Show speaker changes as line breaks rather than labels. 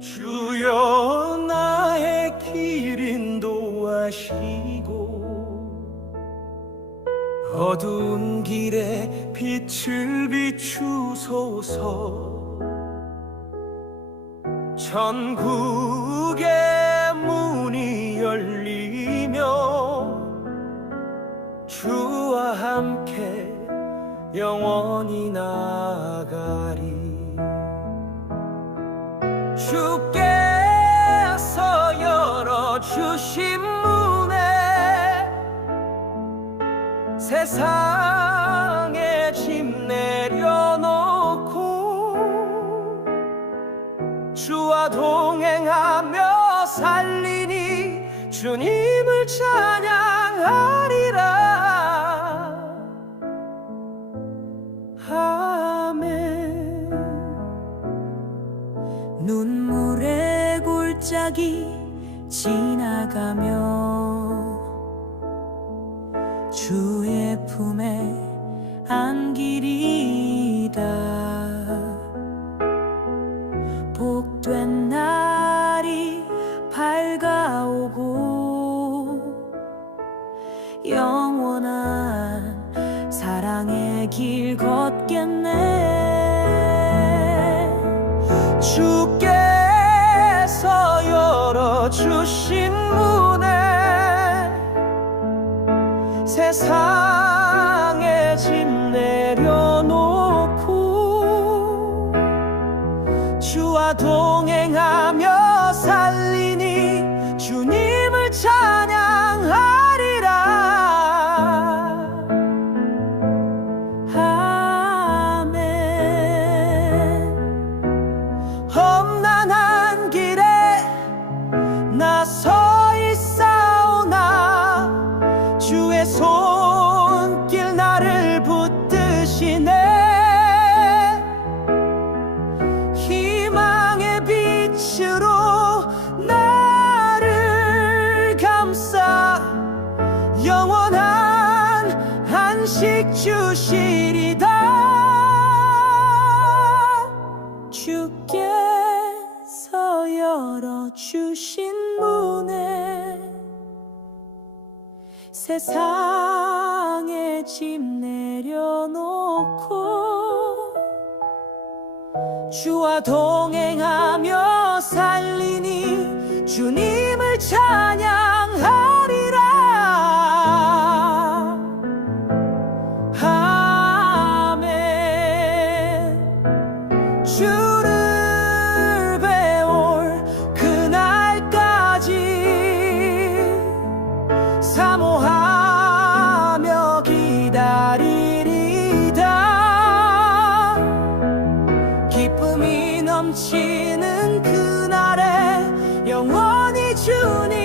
주여 나의 길 인도하시고 어두운 길에 빛을 비추소서. 천국의 문이 열리며 주와 함께 영원히 나가리 주께서 열어주신 문에 세상에 짐 내려놓고 주와 동행하며 살리니 주님을 찬양하
골짜기 지나가며 주의 품에 안기리다. 복된 날이 밝아오고 영원한 사랑의 길 걷겠네.
주께서 열어주신 문에 세상에 짐 내려놓고 주와 동행하며 영원한 안식 주시리다.
주께서 열어주신 문에 세상에 짐 내려놓고
주와 동행하며 살리니 주님을 찬양하 기